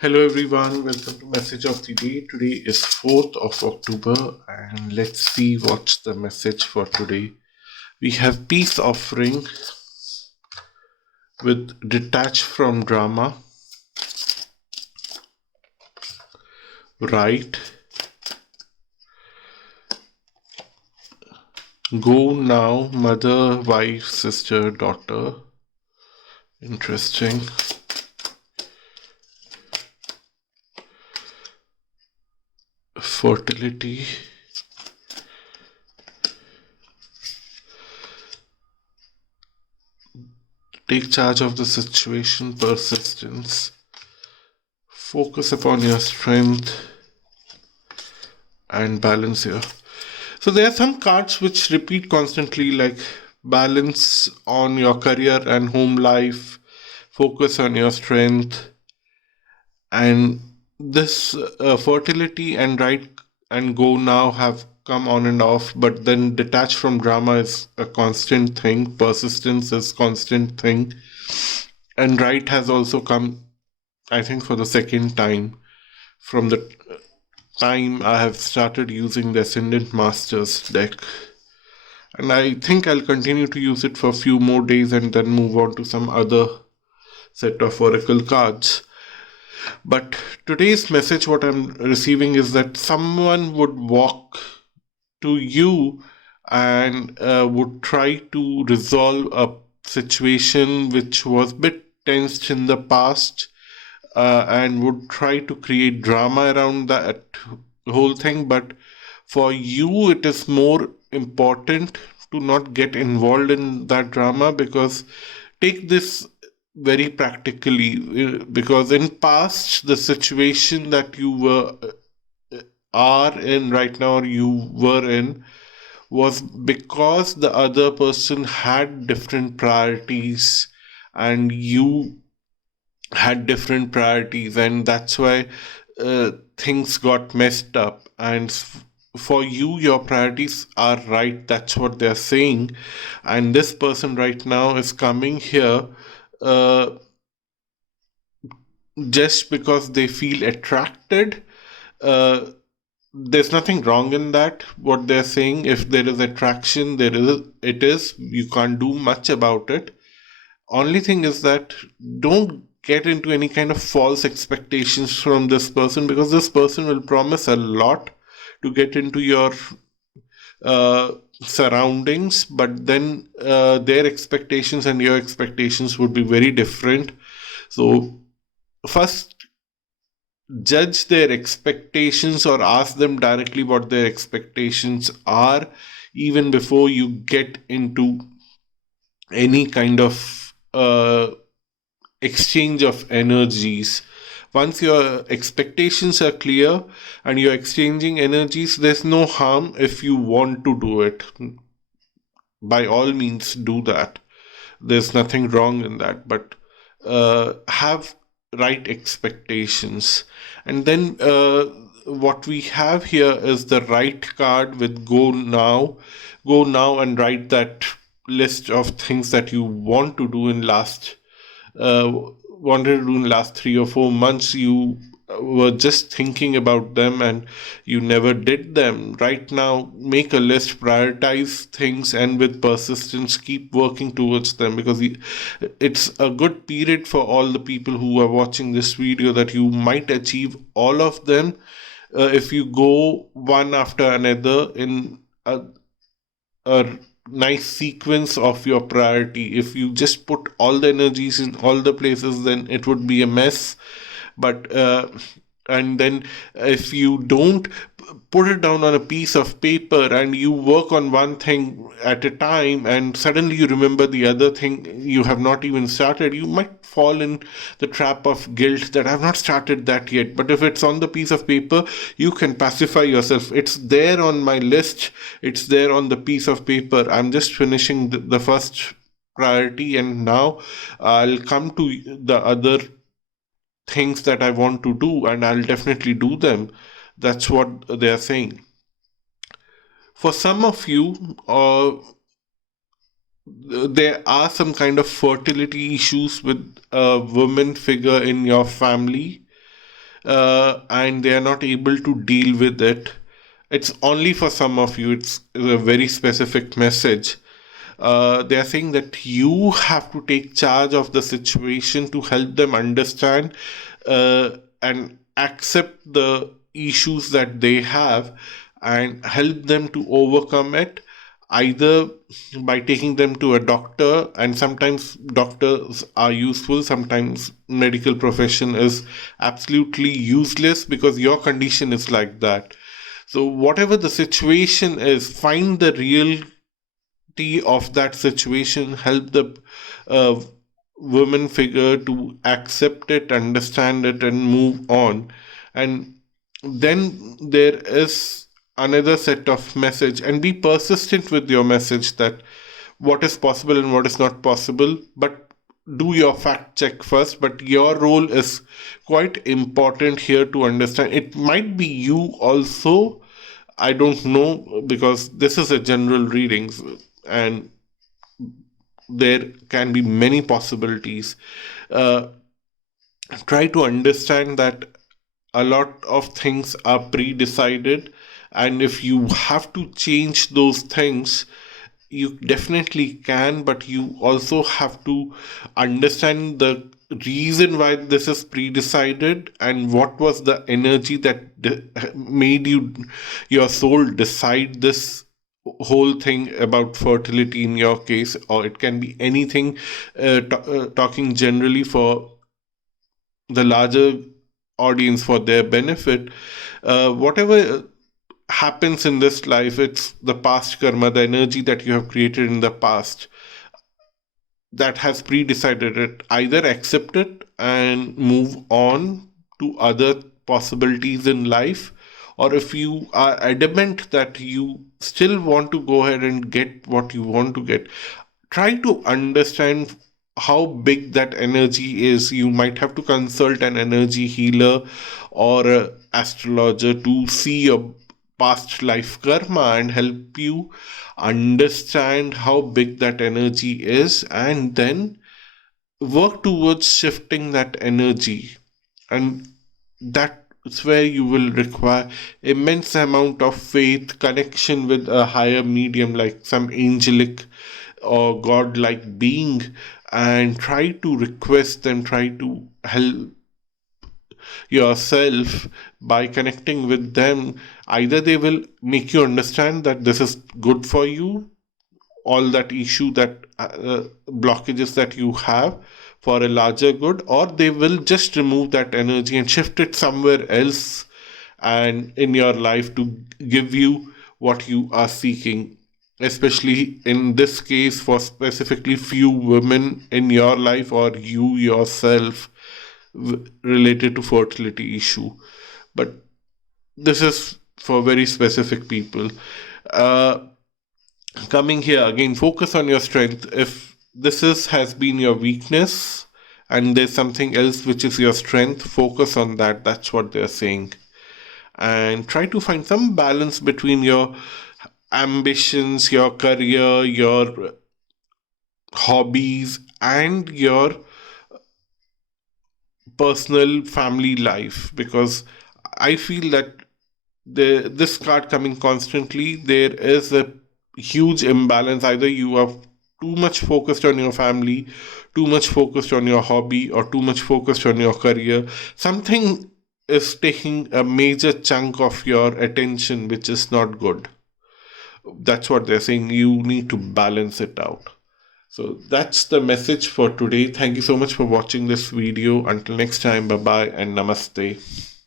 Hello everyone, welcome to Message of the Day. Today is 4th of October and let's see what's the message for today. We have peace offering with detach from drama, right, go now, mother, wife, sister, daughter. Interesting. Fertility. Take charge of the situation, persistence. Focus upon your strength and balance here. So there are some cards which repeat constantly, like balance on your career and home life, focus on your strength, and this fertility and right and go now have come on and off, but then detach from drama is a constant thing, persistence is constant thing, and right has also come, I think, for the second time from the time I have started using the Ascendant Masters deck. And I think I'll continue to use it for a few more days and then move on to some other set of oracle cards. But today's message, what I'm receiving is that someone would walk to you and would try to resolve a situation which was a bit tensed in the past, and would try to create drama around that whole thing. But for you, it is more important to not get involved in that drama, because take this very practically, because in past the situation that you are in right now, or you were in, was because the other person had different priorities and you had different priorities, and that's why things got messed up. And for you, your priorities are right, that's what they're saying. And this person right now is coming here uh, just because they feel attracted. uh, there's nothing wrong in that, what they're saying. If there is attraction, there is, it is, you can't do much about it. Only thing is that don't get into any kind of false expectations from this person, because this person will promise a lot to get into your uh, surroundings, but then their expectations and your expectations would be very different. So first, judge their expectations or ask them directly what their expectations are, even before you get into any kind of exchange of energies. Once your expectations are clear and you're exchanging energies, there's no harm if you want to do it. By all means, do that. There's nothing wrong in that, but have right expectations. And then what we have here is the right card with go now. Go now and write that list of things that you want to do in last wanted to do in last 3 or 4 months. You were just thinking about them and you never did them. Right now, make a list, prioritize things, and with persistence, keep working towards them, because it's a good period for all the people who are watching this video, that you might achieve all of them if you go one after another in a nice sequence of your priority. If you just put all the energies in all the places, then it would be a mess. But and then if you don't put it down on a piece of paper and you work on one thing at a time, and suddenly you remember the other thing you have not even started, you might fall in the trap of guilt that I've not started that yet. But if it's on the piece of paper, you can pacify yourself. It's there on my list, it's there on the piece of paper. I'm just finishing the first priority, and now I'll come to the other things that I want to do, and I'll definitely do them. That's what they're saying. For some of you, there are some kind of fertility issues with a woman figure in your family. and they are not able to deal with it. It's only for some of you, it's a very specific message. They are saying that you have to take charge of the situation to help them understand and accept the issues that they have and help them to overcome it, either by taking them to a doctor. And sometimes doctors are useful, sometimes medical profession is absolutely useless because your condition is like that. So whatever the situation is, find the reality of that situation, help the uh, woman figure to accept it, understand it, and move on. And then there is another set of message, and be persistent with your message that what is possible and what is not possible, but do your fact check first. But your role is quite important here to understand. It might be you also, I don't know, because this is a general reading, and there can be many possibilities. Uh, Try to understand that a lot of things are pre-decided, and if you have to change those things, you definitely can, but you also have to understand the reason why this is pre-decided and what was the energy that made your soul decide this whole thing about fertility in your case. Or it can be anything, talking generally for the larger audience for their benefit. Whatever happens in this life, it's the past karma, the energy that you have created in the past that has pre-decided it. Either accept it and move on to other possibilities in life, or if you are adamant that you still want to go ahead and get what you want to get, try to understand how big that energy is. You might have to consult an energy healer or a astrologer to see your past life karma and help you understand how big that energy is, and then work towards shifting that energy. And that's where you will require immense amount of faith, connection with a higher medium like some angelic or god-like being, and try to request them, try to help yourself by connecting with them. Either they will make you understand that this is good for you, all that issue, that blockages that you have, for a larger good, or they will just remove that energy and shift it somewhere else and in your life to give you what you are seeking. Especially in this case, for specifically few women in your life or you yourself, related to fertility issue. But this is for very specific people. uh, Coming here again, focus on your strength. If this is has been your weakness and there's something else which is your strength, focus on that. That's what they're saying. And try to find some balance between your ambitions, your career, your hobbies, and your personal family life. Because I feel that this card coming constantly, there is a huge imbalance. Either you are too much focused on your family, too much focused on your hobby, or too much focused on your career. Something is taking a major chunk of your attention, which is not good. That's what they're saying. You need to balance it out. So that's the message for today. Thank you so much for watching this video. Until next time, bye bye and namaste.